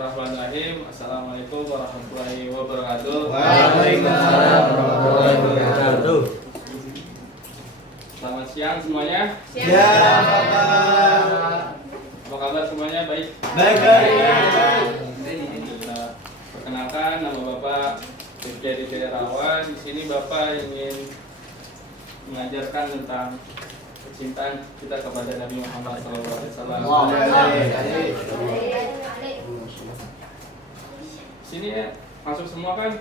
Bismillahirrahmanirrahim. Assalamualaikum warahmatullahi wabarakatuh. Waalaikumsalam warahmatullahi wabarakatuh. Selamat siang semuanya. Siang, Bapak. Apa kabar semuanya? Baik. Baik. Perkenalkan, nama Bapak Rifki Terawan. Di sini Bapak ingin mengajarkan tentang kecintaan kita kepada Nabi Muhammad SAW. Sini ya, masuk semua kan?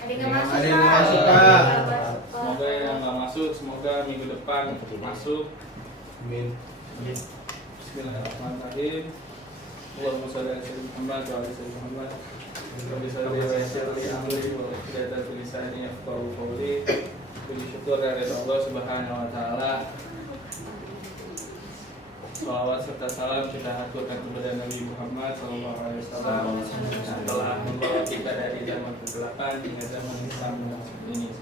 Ada yang nggak Ada yang masuk, Pak. Semoga yang nggak masuk, semoga minggu depan masuk. Amin. Bismillahirrahmanirrahim. Allahumma shalli ala sayyidina Muhammad wa ala sayyidina Muhammad. Rabbi shalli wa yassir li amri wa hlul lisani yafqahu qawli. Puji syukur dari Allah Subhanahu wa taala. Salawat serta salam kita aturkan kepada Nabi Muhammad SAW yang telah membawa kita dari zaman kegelapan hingga zaman Islam ini.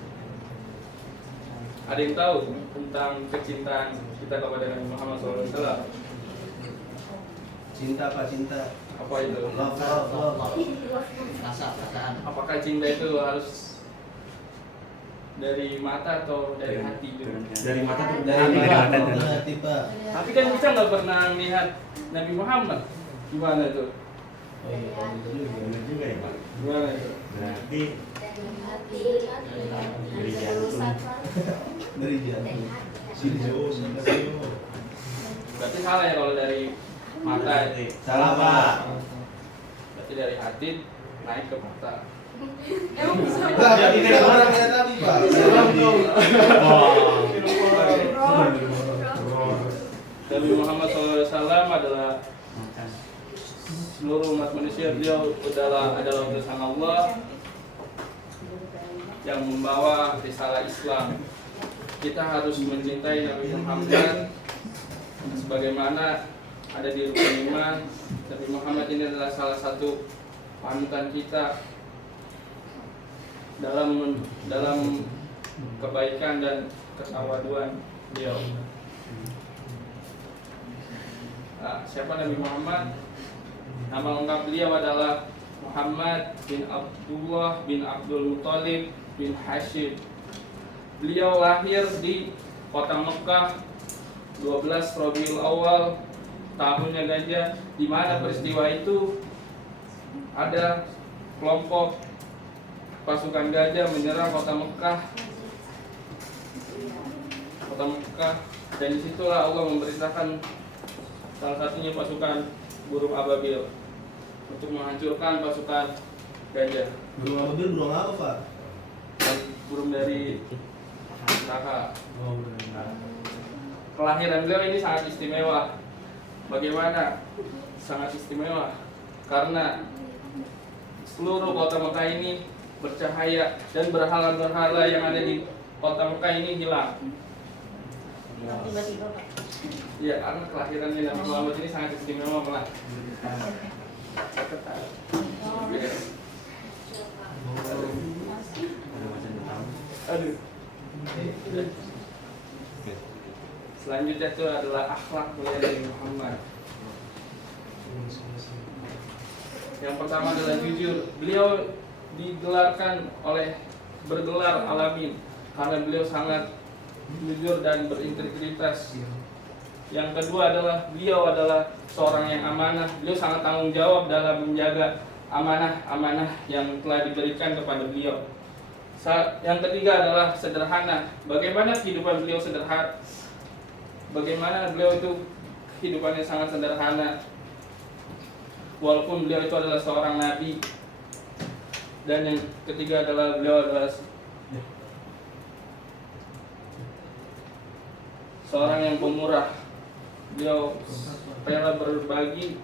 Ada yang tahu tentang kecintaan kita kepada Nabi Muhammad SAW? Cinta, Pak, cinta. Apa itu? Love. Perasaan. Apakah cinta itu harus dari mata atau dari hati juga? Dari mata tuh. Dari mata. hati, Pak. Tapi kan kita nggak pernah lihat Nabi Muhammad. Gimana itu? Oh iya, Benar juga ya, Pak. Gimana itu? Berarti dari jantung. Sinjo. Berarti salah ya kalau dari mata itu. Salah, Pak. Berarti dari hati naik ke mata. Emang bisa? Lah, kita orang lihat Nabi, Pak. Nabi Muhammad SAW adalah seluruh umat manusia. Beliau adalah utusan Allah yang membawa risalah Islam. Kita harus mencintai Nabi Muhammad sebagaimana ada di rukun iman. Nabi Muhammad ini adalah salah satu panutan kita dalam kebaikan dan ketawaduan beliau. Nah, siapa Nabi Muhammad? Nama lengkap beliau adalah Muhammad bin Abdullah bin Abdul Muthalib bin Hashim. Beliau lahir di kota Mekah 12 Rabiul Awal tahunnya gajah, di mana peristiwa itu ada kelompok pasukan gajah menyerang kota Mekah, dan disitulah Allah memerintahkan salah satunya pasukan burung ababil untuk menghancurkan pasukan gajah. Burung ababil, burung apa, Pak? Burung dari neraka. Oh, benar. Kelahiran beliau ini sangat istimewa. Bagaimana? Sangat istimewa karena seluruh kota Mekah ini bercahaya dan berhala-berhala yang ada di kota Mekah ini hilang. Tiba-tiba, Pak. Ya, karena kelahirannya Nabi Muhammad ini sangat istimewa malah. Aduh. Selanjutnya itu adalah akhlak mulia Nabi Muhammad. Yang pertama adalah jujur. Beliau bergelar alamin karena beliau sangat jujur dan berintegritas. Yang kedua adalah beliau adalah seorang yang amanah. Beliau sangat tanggung jawab dalam menjaga amanah-amanah yang telah diberikan kepada beliau. Yang ketiga adalah sederhana. Bagaimana kehidupan beliau sederhana? Bagaimana beliau itu kehidupannya sangat sederhana. Walaupun beliau itu adalah seorang nabi. Dan yang ketiga adalah beliau adalah seorang yang pemurah. Beliau rela berbagi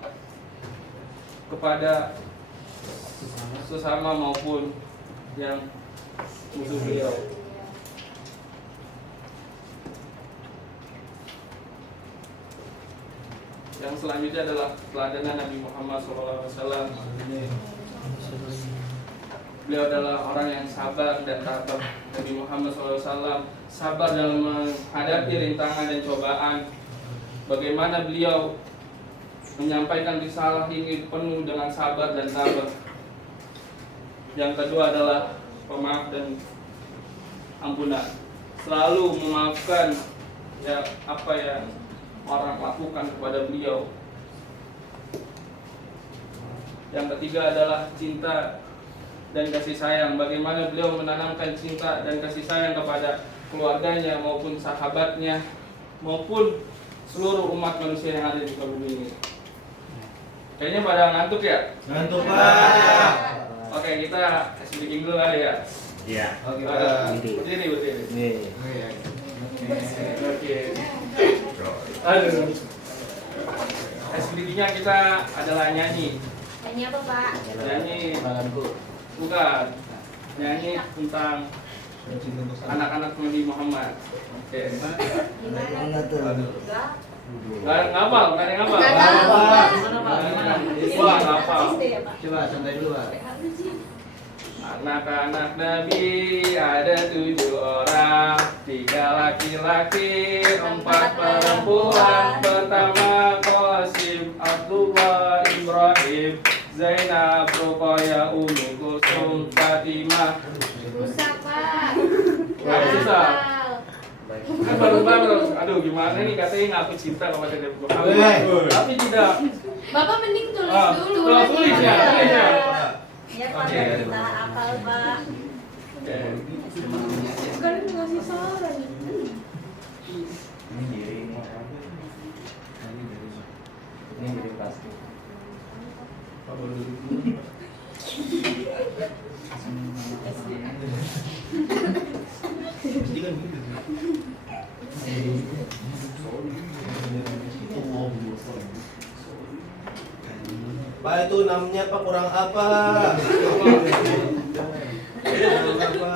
kepada sesama maupun yang musuh beliau. Yang selanjutnya adalah teladan Nabi Muhammad SAW. Beliau adalah orang yang sabar dan tabah. Nabi Muhammad SAW sabar dalam menghadapi rintangan dan cobaan. Bagaimana beliau menyampaikan risalah ini penuh dengan sabar dan tabah. Yang kedua adalah pemaaf dan ampunan. Selalu memaafkan ya apa yang orang lakukan kepada beliau. Yang ketiga adalah cinta dan kasih sayang. Bagaimana beliau menanamkan cinta dan kasih sayang kepada keluarganya maupun sahabatnya maupun seluruh umat manusia yang ada di muka bumi ini. Kayaknya pada ngantuk ya? Ngantuk, Pak. Oke, kita speaking dulu kali ya. Iya. Oke, Ada. Pak. Berdiri. Nih. Oke. Aduh. Speakingnya kita adalah nyanyi. Nyanyi apa, Pak? Nyanyi bukan. Nyanyi tentang anak-anak Nabi Muhammad. Oke. Gimana tuh? Enggak. Nggak ngapal, nggak ada yang ngapal. Nggak tahu, Pak. Wah, ngapal. SD ya, Pak? Coba santai dulu, Pak. Anak-anak Nabi ada 7 orang, 3 laki-laki, 4 perempuan. Pertama Qasim, Abdullah, Ibrahim, Zainab, Ruqayyah, Ummi Kulsum, Fatimah. Rusak, Pak. Nggak susah. Kan baru-baru, aduh gimana nih katanya ngaku cinta kepada Nabi Muhammad. Tapi tidak. Bapak mending tulis Ah, dulu. tulis ya, tulis ya. Ya, Pak, Oke. kita apal, Pak. Oke. Bukan ngasih saran. Ini jadi pasti. Jadi kan gitu. Pak, itu namanya apa, kurang apa? Kurang apa?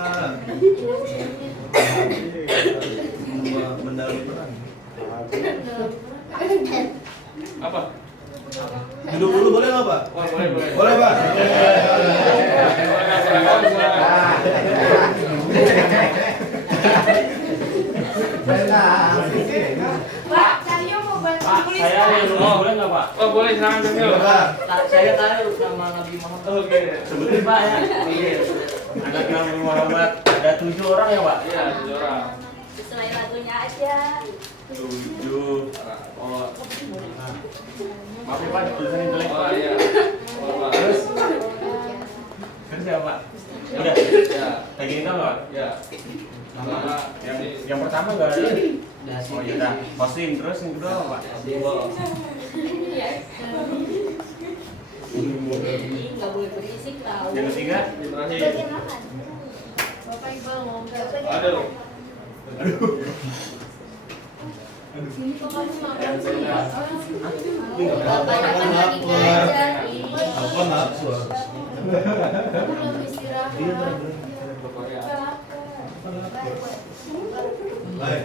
Mendalami perang. Apa? Duduk dulu boleh nggak, Pak? Wah, boleh. Boleh, Pak. Pak, saya mau bantu Pak, tulis, saya Pak. yang nulis boleh nggak Pak? Oh, boleh silakan Jamil. Boleh, Pak. Saya tahu nama Nabi Muhammad. Oke. Sebutin Pak ya. Iya. Anak Nabi Muhammad ada 7 orang ya Pak? Iya, 7 orang. Sesuai lagunya aja. 7. Oh, Maaf ya Pak, tulisan yang jelek oh Pak. iya. Oh, Pak. Terus ya Pak? Udah. Ya, Kayak gini dong Pak? ya. Nama Yang pertama nggak ada. Oh iya dah. Posting terus yang kedua apa, Pak? Abdullah. Nggak boleh berisik tahu. Yang ketiga? Ibrahim. Bagian apa? Bapak Iqbal ngomong. Aduh. Sini kok kamu makan Yang sih? ketiga. Bapak kan lagi belajar. Apa nafsu? Belum istirahat. Pokoknya. Baik.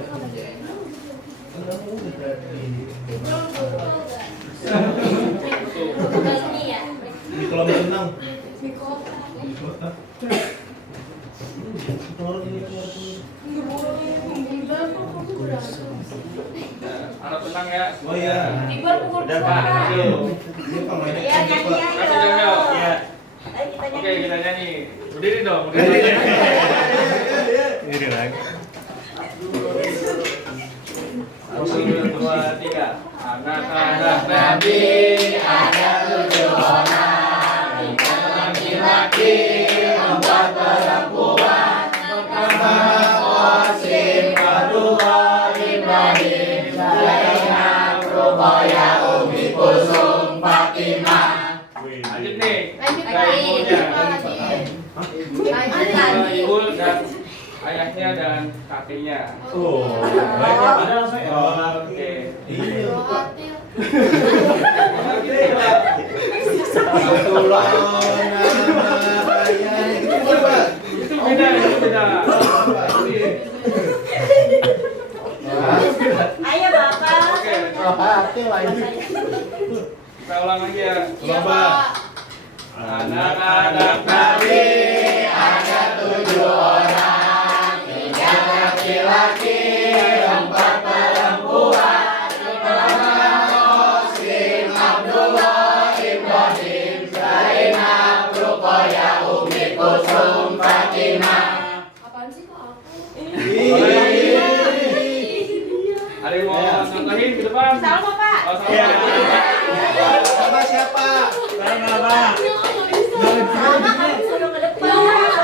Ini ya. Di kolam renang. Di kota. Di kota. Keluar ini, keluar ini. Anak tenang ya. Oh iya. Iqbal pukul Udah, Pak. Aduh. Ini pemainnya Ya, cantik, nyanyi Pak. aja. Kasih Jamil. Iya. Ayo kita Oke, nyanyi. kita nyanyi. Berdiri dong. Ini lagi. 1, 2, 3. Anak-anak Nabi ada 7 orang, 3 laki-laki, 4 perempuan. Pertama Qasim, Abdullah, Ibrahim, Zainab, Ruqayyah, Ummi Kulsum, Fatimah. Lanjut nih. Lanjut Dari lagi. ibunya. Lanjut lagi. Ibu dan ayahnya dan kakeknya. Oh, baik ya Pak. Langsung ya. Oke. Iya, Pak. Khawatir. Abdullah nama ayah. Itu bukan, Pak. Itu beda, itu beda. Ayo Bapak. Oke. Kita ulang lagi ya. Iya, Pak. Anak-anak Nabi ada 7 orang, 3 laki-laki, 4 perempuan. Pertama Qasim, Abdullah, kusum Fatimah. Apaan sih kok aku? Ada yang mau contohin ke depan? Salma, Pak. Oh, sama. Iya. Sama siapa? Sama Pak. Salma kamu suruh ke depan.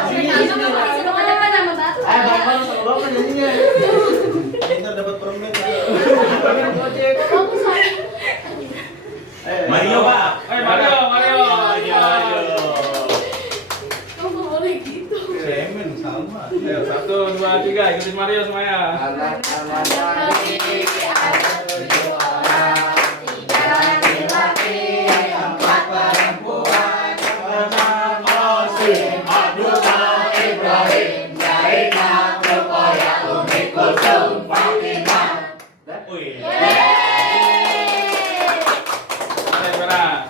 Suruh ke depan sama Batu. Bapak jadinya. Ntar dapat permen. Kamu sayang. Mario Pak. Mario. Ayo. Kamu boleh gitu. Semen sama. Ayo, 1, 2, 3, ikutin Mario semuanya. Anak-anak Lagi ada 7 orang, 3 laki-laki, 4 perempuan. Qasim, Abdullah, Ibrahim, Zainab, Ruqayyah, Umi Kulsum, Fatimah. Wih. Ayo, mana?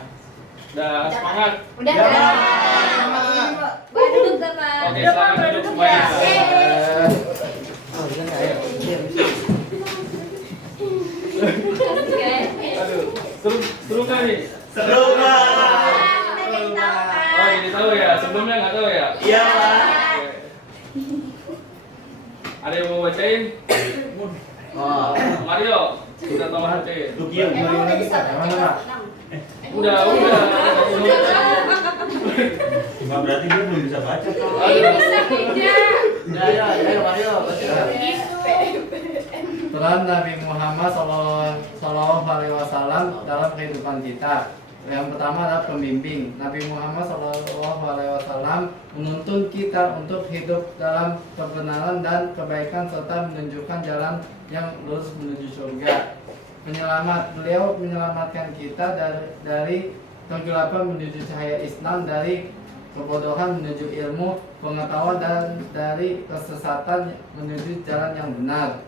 Udah semangat. Udah Ya, dah. Mak. Gua duduk teman. Oke, silakan duduk semuanya. Aduh, seru nggak nih? Seru Pak. Oh, jadi tahu ya. Sebelumnya nggak tahu ya? Iya Pak. Oke. Ada yang mau bacain? Oh. Mario, kita tambah bacain. Lukian. Emang udah bisa baca? Udah. Nggak berarti dia belum bisa baca Pak. Ini bisa beda. Ya, Mario, baca. Peran Nabi Muhammad Sallallahu Alaihi Wasallam dalam kehidupan kita. Yang pertama adalah pembimbing. Nabi Muhammad Sallallahu Alaihi Wasallam menuntun kita untuk hidup dalam kebenaran dan kebaikan serta menunjukkan jalan yang lurus menuju surga. Beliau menyelamatkan kita dari kegelapan menuju cahaya Islam, dari kebodohan menuju ilmu pengetahuan, dan dari kesesatan menuju jalan yang benar.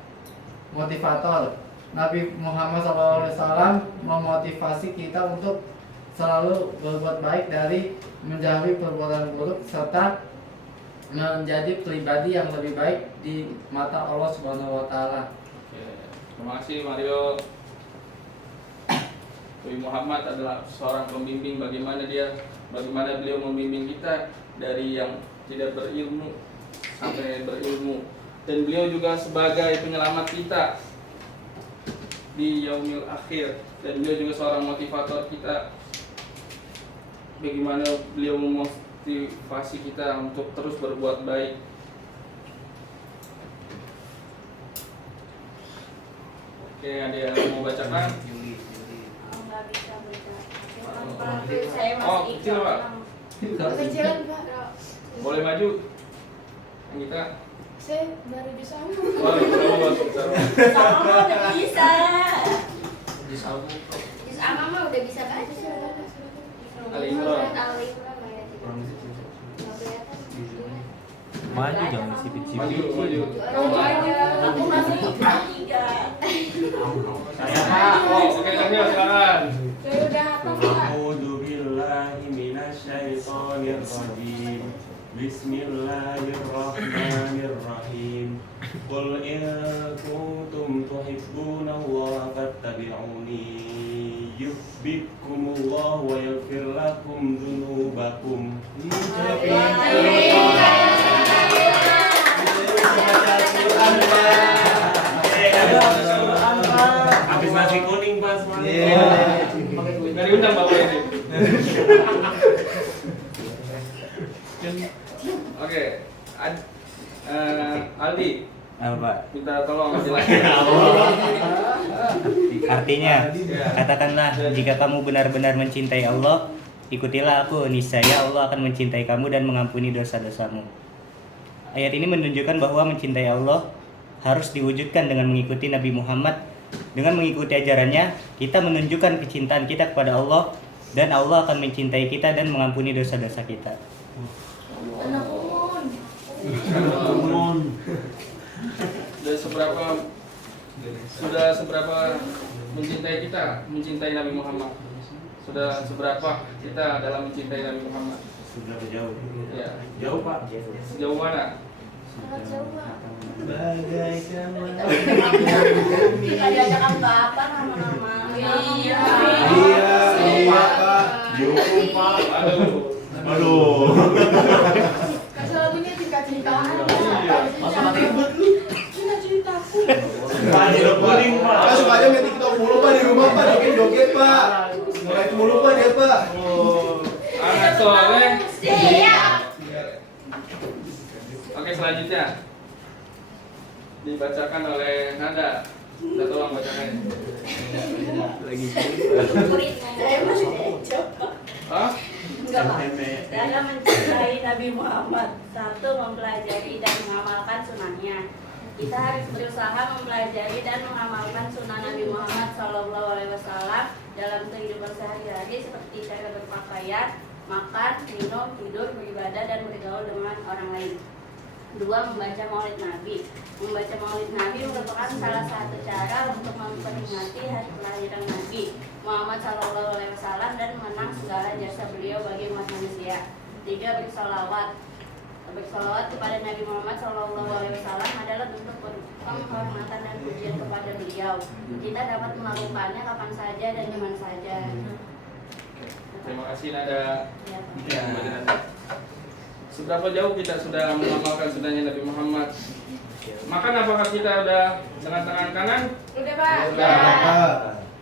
Motivator Nabi Muhammad SAW memotivasi kita untuk selalu berbuat baik, dari menjauhi perbuatan buruk, serta menjadi pribadi yang lebih baik di mata Allah Subhanahu wa Ta'ala. Oke, terima kasih Mario. Nabi Muhammad adalah seorang pembimbing. Bagaimana beliau membimbing kita dari yang tidak berilmu sampai berilmu, dan beliau juga sebagai penyelamat kita di yaumil akhir, dan beliau juga seorang motivator kita. Bagaimana beliau memotivasi kita untuk terus berbuat baik. Oke, ada yang mau bacakan? Nggak bisa baca. Saya Oh, masih kecil, Pak. Kecilan Pak. Boleh maju? Yang kita? Saya baru bisa. Oh, bisa. Salma udah bisa. Jus Amma mah udah bisa baca. Ali Imran. Ali Imran ya. Nggak kelihatan. Maju jangan sipit-sipit. Maju. Maju aja. Aku masih kelas 3. Saya Pak. Oh, oke, silakan. Saya udah hafal Pak. A'udzu billahi minasyaitonir rajim. Bismillahirrahmanirrahim. Qul in kuntum tuhibbunallaha fattabi'uni yuhibbukumullahu wa yaghfir lakum dzunubakum. Habis nasi kuning Pak semuanya. Dari undang Bapak ini. Oke, Aldi, Apa Pak? minta tolong jelasin. Artinya, Ya. katakanlah jika kamu benar-benar mencintai Allah, ikutilah aku, niscaya Allah akan mencintai kamu dan mengampuni dosa-dosamu. Ayat ini menunjukkan bahwa mencintai Allah harus diwujudkan dengan mengikuti Nabi Muhammad. Dengan mengikuti ajarannya, kita menunjukkan kecintaan kita kepada Allah, dan Allah akan mencintai kita dan mengampuni dosa-dosa kita. Anak umum. Sudah seberapa mencintai kita, mencintai Nabi Muhammad? Sudah seberapa kita dalam mencintai Nabi Muhammad? Sudah jauh. Ya, Jauh Pak. sejauh mana? Sangat jauh Pak. Bagaikan Kita diajakan Bapak nama-nama. Iya. Iya, Pak. Jauh Pak. Aduh. Aduh. Pak sukanya main TikTok mulu Pak di rumah Pak, joget Pak. Mulai mulu Pak dia Pak. Anak soleh. Siap. Oke, selanjutnya dibacakan oleh Nada. Kita tolong bacakan. Murid saya masih diajak, Pak. Hah? Enggak, Pak. Dalam mencintai Nabi Muhammad, satu, mempelajari dan mengamalkan sunnahnya. Kita harus berusaha mempelajari dan mengamalkan sunnah Nabi Muhammad SAW dalam kehidupan sehari-hari seperti cara berpakaian, makan, minum, tidur, beribadah, dan bergaul dengan orang lain. Dua, membaca maulid Nabi. Membaca maulid Nabi merupakan salah satu cara untuk memperingati hari kelahiran Nabi Muhammad SAW dan mengenang segala jasa beliau bagi umat manusia. Tiga, bersolawat. Bersolawat kepada Nabi Muhammad SAW adalah bentuk penghormatan dan pujian kepada beliau. Kita dapat melakukannya kapan saja dan di mana saja. Terima kasih Nada. Ya, Pak. Seberapa jauh kita sudah mengamalkan sunnahnya Nabi Muhammad? Makan apakah kita udah dengan tangan kanan? Udah, Pak. Udah. Pak.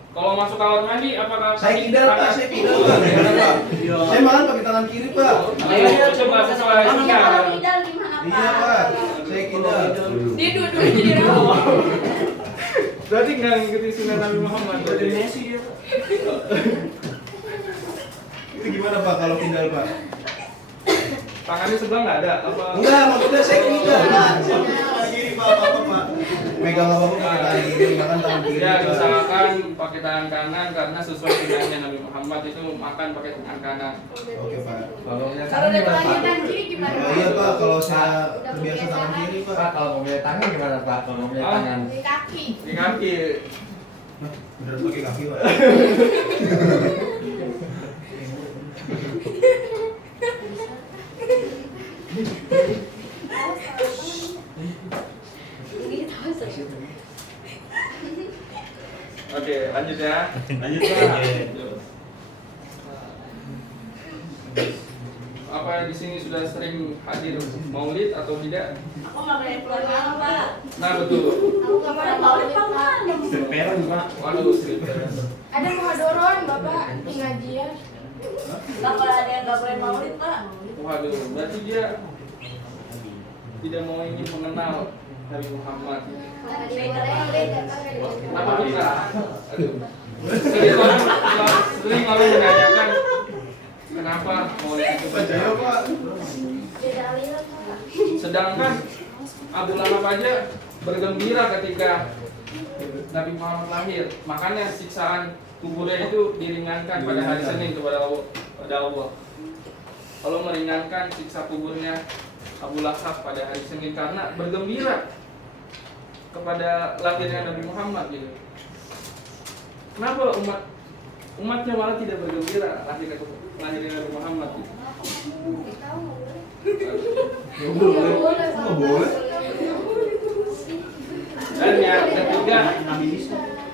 Kalau masuk kamar mandi apakah Saya kaki kidal Pak, kanan? saya kidal Pak. Gimana Pak? Saya makan pakai tangan kiri Pak. Ayo coba sesuai Ya, kalau sunnah. tidak gimana, Pak? Iya Pak, saya kidal. Dia dua-duanya jadi rawa. Berarti nggak ngikutin sunnah Nabi Muhammad. Berarti Messi dia. Itu gimana Pak kalau kidal Pak? Tangannya sebelah nggak ada? Apa? Enggak, maksudnya saya kidal Pak. Tangan kiri Pak, apa Pak? Megang apa pakai tangan kiri, makan tangan kiri. Ya, Pak. usahakan pakai tangan kanan karena sesuai sunnahnya Nabi Muhammad itu makan pakai tangan kanan. Oke Pak. Kalau Kalau udah kelanjutan kiri gimana? Oh iya Pak, kalau saya terbiasa tangan kiri Pak. Pak, kalau mau punya tangan gimana Pak? Kalau mau punya Ah. tangan. Di kaki. Di kaki. Bener pakai kaki Pak. Oke, lanjut ya. Lanjut Pak. Apa di sini sudah sering hadir maulid atau tidak? Aku nggak boleh keluar malam, Pak. Nah, betul. Aku nggak boleh maulid malam. Peron Pak. Waduh, sering. Ada muhadoron Bapak di ngajian. Nggak boleh ada yang nggak boleh maulid, Pak. Waduh, berarti dia tidak mau ingin mengenal Nabi Muhammad. Kenapa kita? Aduh. Sering orang menanyakan kenapa maulid itu Percaya baca. Pak. Beda aliran, Pak. Sedangkan Abu Lahab aja bergembira ketika Nabi Muhammad lahir. Makanya siksaan kuburnya itu diringankan pada hari Senin kepada Allah. Kalau meringankan siksa kuburnya Abu Lahab pada hari Senin karena bergembira kepada lahirnya Nabi Muhammad gitu. Kenapa umatnya malah tidak bergembira lahirnya Nabi Muhammad gitu? Nggak boleh. Dan yang ketiga,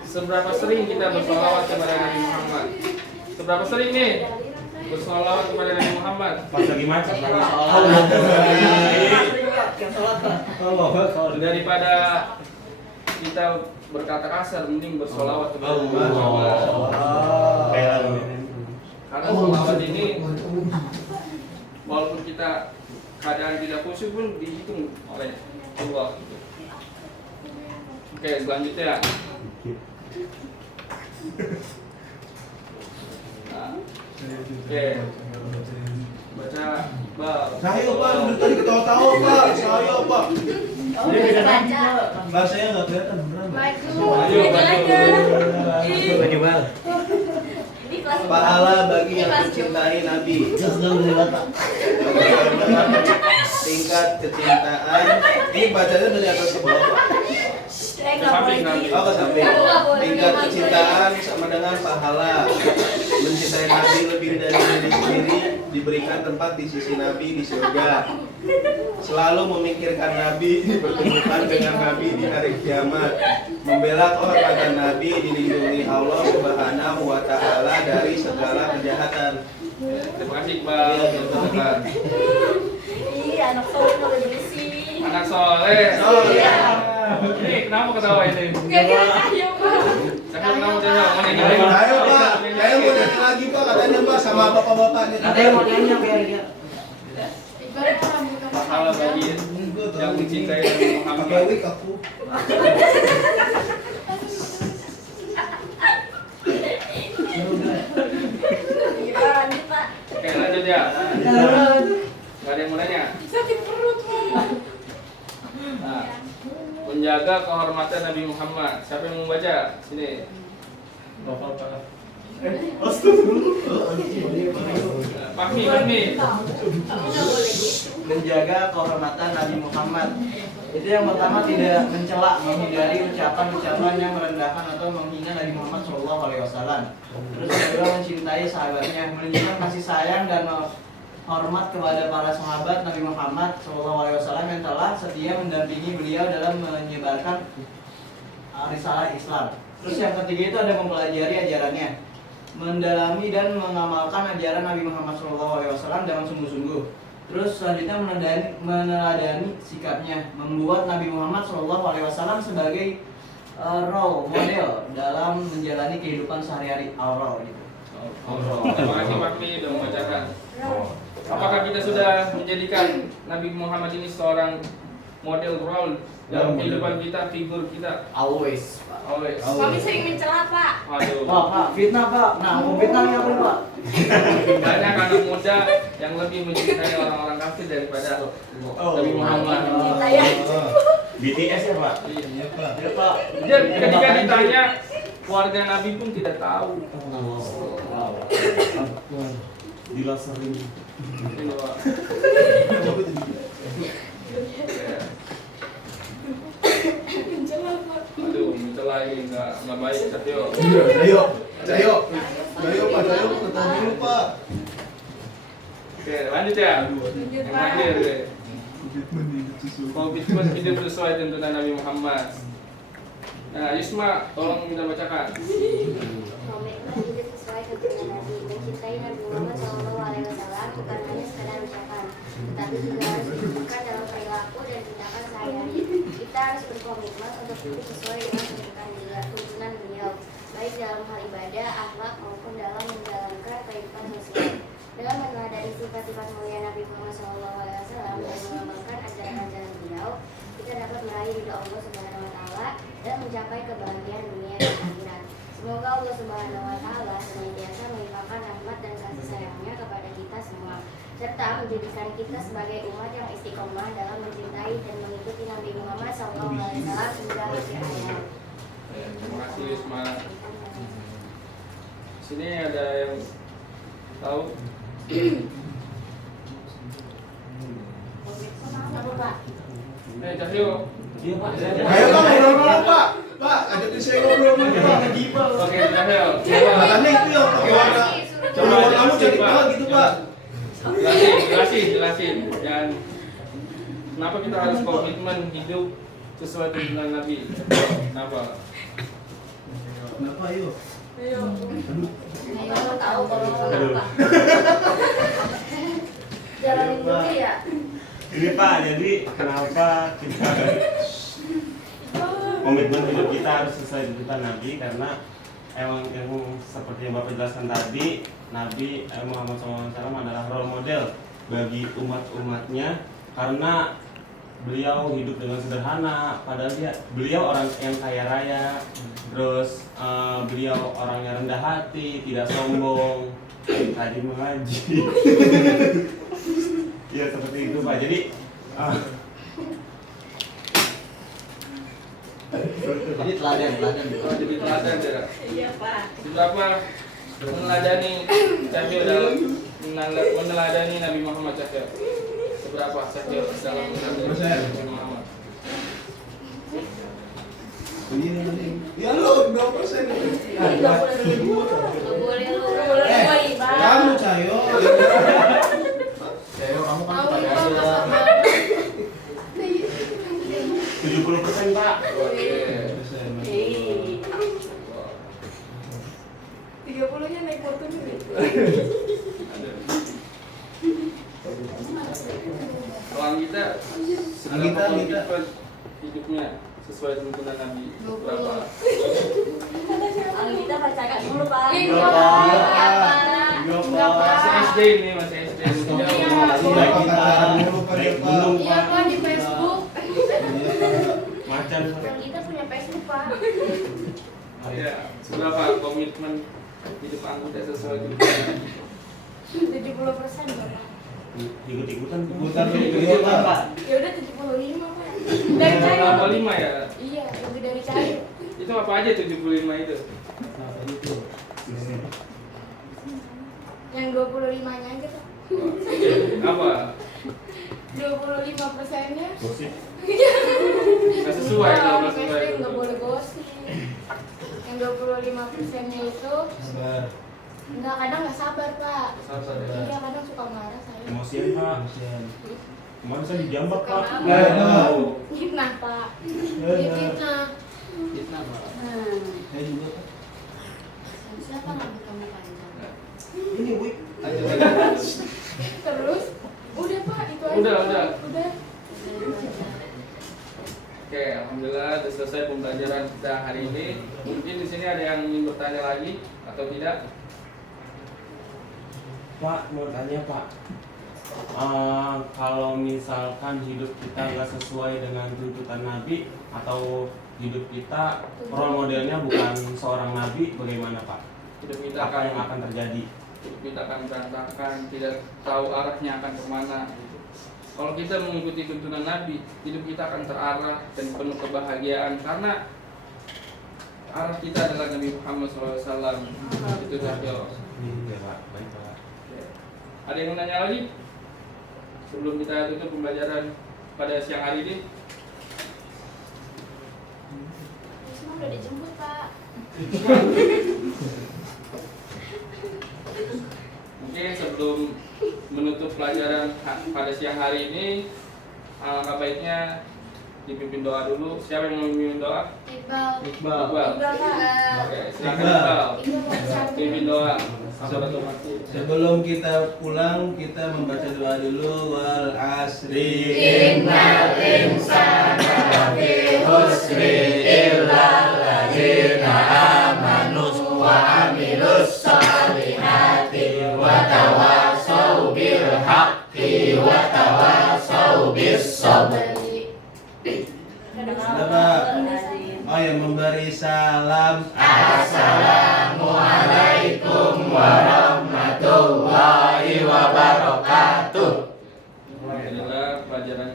seberapa sering kita bersolawat kepada Nabi Muhammad? Seberapa sering nih bersolawat kepada Nabi Muhammad? Pas lagi macet Pak. Daripada kita berkata kasar, mending bersolawat kepada Nabi Muhammad. Karena solawat ini, walaupun kita keadaan tidak khusyuk pun dihitung oleh Allah. Oke, selanjutnya. Nah, oke, baca bab. Saya Pak, dari tadi ketawa-tawa Pak. Saya Pak. Udah bisa baca. Mbak saya nggak kelihatan beneran. Baik dulu. Ayo, Beda baju. Baju bal. Ini kelas Pahala bagi yang mencintai Nabi. Tingkat kecintaan. Ini bacanya dari atas ke bawah Pak. Saya nggak boleh di- Oh, ke samping. Aku nggak boleh Tingkat bilang kecintaan sama dengan pahala. Mencintai Nabi lebih dari diri sendiri, diberikan tempat di sisi Nabi di surga. Selalu memikirkan Nabi, dipertemukan dengan Nabi di hari kiamat. Membela kehormatan Nabi, dilindungi Allah Subhanahu wa taala dari segala kejahatan. Terima kasih Iqbal. Iya, anak soleh nggak boleh bersih. Anak soleh. Iya. Ini kenapa ketawa ini? Gak kira ayo pak. Cakep kamu cakep. Mau nyanyi Ayo, lagi? ayo Pak, saya mau nyanyi lagi Pak, katanya Pak sama bapak-bapaknya. Katanya mau nyanyi biar dia. Ibarat rambut sama Pahala bagi yang mencintai Nabi Muhammad. Pakai wig aku. Iya, lanjut Pak. Oke lanjut ya. Gak ada yang mau nanya. sakit perut pak. Nah, menjaga kehormatan Nabi Muhammad. Siapa yang mau baca? Sini. Fahmi. Nggak boleh gitu. Menjaga kehormatan Nabi Muhammad. Itu yang pertama, tidak mencela, menghindari ucapan-ucapan yang merendahkan atau menghina Nabi Muhammad SAW. Terus yang kedua, mencintai sahabatnya, menunjukkan kasih sayang dan hormat kepada para sahabat Nabi Muhammad SAW yang telah setia mendampingi beliau dalam menyebarkan risalah Islam. Terus yang ketiga itu ada mempelajari ajarannya, mendalami dan mengamalkan ajaran Nabi Muhammad SAW dengan sungguh-sungguh. Terus selanjutnya meneladani sikapnya, membuat Nabi Muhammad SAW sebagai role model dalam menjalani kehidupan sehari-hari. Gitu. Terima kasih Fahmi sudah membacakan. Apakah kita sudah menjadikan Nabi Muhammad ini seorang model role dalam kehidupan kita, figur kita? Always. Always. Kami sering mencela pak. Waduh. Pak, fitnah Pak. Nah, mau fitnahnya apa Pak? Banyak anak muda yang lebih mencintai orang-orang kafir daripada Nabi Muhammad. Mencintai aja. BTS ya Pak? Iya Pak. Ya Pak. Dia ketika ditanya, keluarga Nabi pun tidak tahu. Bila sering. Ini loh, Pak. Mencela pak. Aduh, mencela ini nggak baik, Satyo. Ayo, ayo, ayo Pak, ayo ketemu dulu Pak. Oke, lanjut ya. Lanjut Yang pak. terakhir deh. Komitmen hidup sesuai tuntunan Nabi Muhammad. Nah, Yusma, tolong kita bacakan. Komitmen hidup sesuai keturunan Nabi, mencintai Nabi Muhammad SAW bukan hanya sekadar ucapan, tetapi juga harus ditunjukkan dalam perilaku dan tindakan sehari-hari. Kita harus berkomitmen untuk hidup sesuai dengan tuntunan beliau, baik dalam hal ibadah, akhlak maupun dalam menjalankan kehidupan sosial. Dengan meneladani sifat-sifat mulia Nabi Muhammad SAW dan mengamalkan ajaran-ajaran beliau, kita dapat meraih ridho Allah Subhanahu Wa Taala dan mencapai kebahagiaan dunia dan akhirat. Semoga Allah Subhanahu Wa Taala senantiasa melimpahkan rahmat dan kasih sayangnya kepada kita semua, serta menjadikan kita sebagai umat yang istiqomah dalam mencintai dan mengikuti Nabi Muhammad SAW hingga akhir hayat. Terima kasih Yusma. Sini ada yang tahu? Apa Pak? Cahyo. Iya Pak. Ayo Pak, ngobrol Pak. Pak, ajakin saya ngobrol dulu Pak. Oke, Cahyo. Makanya itu yang pakai warna. Coba warna kamu jadi banget gitu Pak. Jelasin. Dan kenapa kita harus komitmen hidup sesuai tuntunan Nabi? Kenapa? Kenapa ayo? Ayo. Kamu tahu kalau kenapa? Jalanin dulu ya. Ini Pak, jadi kenapa kita komitmen hidup kita harus sesuai tuntunan Nabi, karena emang seperti yang Bapak jelaskan tadi, Nabi Muhammad SAW adalah role model bagi umat-umatnya, karena beliau hidup dengan sederhana, padahal beliau orang yang kaya raya, terus beliau orang yang rendah hati, tidak sombong, tadi mengaji. Ya seperti itu Pak. Jadi Jadi teladan. Jadi teladan ya. Iya Pak. Seberapa meneladani Cahyo dalam meneladani Nabi Muhammad Cahyo? Seberapa Cahyo dalam meneladani Nabi Muhammad? Ya lu berapa persen? Nggak boleh lu. Kamu Cahyo. Saya kamu kan Tahu pakai pak aja. sama. 70% Pak. Oke. 30-nya naik motor nih. Pelangi Anggita. komitmen hidupnya sesuai tuntunan Nabi? Berapa? Kita bacakan dulu Pak. Iya, Masih SD ini, masih SD. Sudah kita naik gunung Iya Pak, di Facebook. macan. Kita punya Facebook, Pak. Ya, berapa komitmen hidup anggota sesuai tuntunan Nabi? 70% Bapak. Ikut-ikutan. Pak. Ya udah 75 Pak. Dari cair. 85 ya? Iya, lebih dari cair. Itu apa aja 75 itu? Yang 25-nya aja Pak. Apa? 25%-nya. Gosip. Nggak sesuai kalau nggak sesuai. Nggak boleh gosip. Yang 25%-nya itu nggak, kadang nggak sabar Pak. Sabar ya. Iya, kadang suka marah saya. Emosian Pak. Kemarin saya dijambak Pak. Fitnah Pak. Fitnah. Fitnah, Pak. Nah, Saya juga, Pak. siapa rambut kamu panjang? Ini Wik. Terus udah Pak, itu aja. Udah. Udah. Oke, alhamdulillah sudah selesai pembelajaran kita hari ini. Mungkin di sini ada yang ingin bertanya lagi atau tidak? Pak, mau tanya Pak. Kalau misalkan hidup kita nggak sesuai dengan tuntutan Nabi atau hidup kita role modelnya bukan seorang Nabi, bagaimana Pak? Hidup kita Apa yang akan akan terjadi? hidup kita akan berantakan, tidak tahu arahnya akan kemana. Gitu. Kalau kita mengikuti tuntunan Nabi, hidup kita akan terarah dan penuh kebahagiaan karena arah kita adalah Nabi Muhammad SAW. Itu saja. Iya Pak, baik Pak. Oke. Ada yang mau nanya lagi? Sebelum kita tutup pembelajaran pada siang hari ini, Semua udah dijemput Pak. mungkin sebelum menutup pelajaran pada siang hari ini, alangkah baiknya dipimpin doa dulu. Siapa yang mau memimpin doa? Iqbal. Iqbal. Oke, silakan Iqbal. Iqbal. Pimpin doa. Sebelum kita pulang, kita membaca doa dulu. Wal asri Innal insana lafi khusri illa alladzina amanu wa amilus solihati wa tawasau bil haqqi wa tawasau bis sabri. Oh yang memberi salam. Assalamualaikum warahmatullahi wabarakatuh. Alhamdulillah pelajaran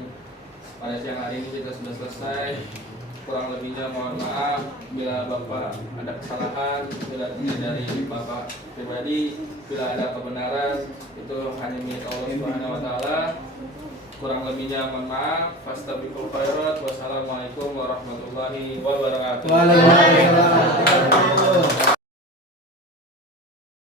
pada siang hari ini kita sudah selesai. Kurang lebihnya mohon maaf bila Bapak ada kesalahan, bila dari Bapak pribadi, bila ada kebenaran itu hanya milik Allah Subhanahu wa taala. Kurang lebihnya mohon maaf. Fastabiqul khairat. Wassalamualaikum warahmatullahi wabarakatuh. Waalaikumsalam.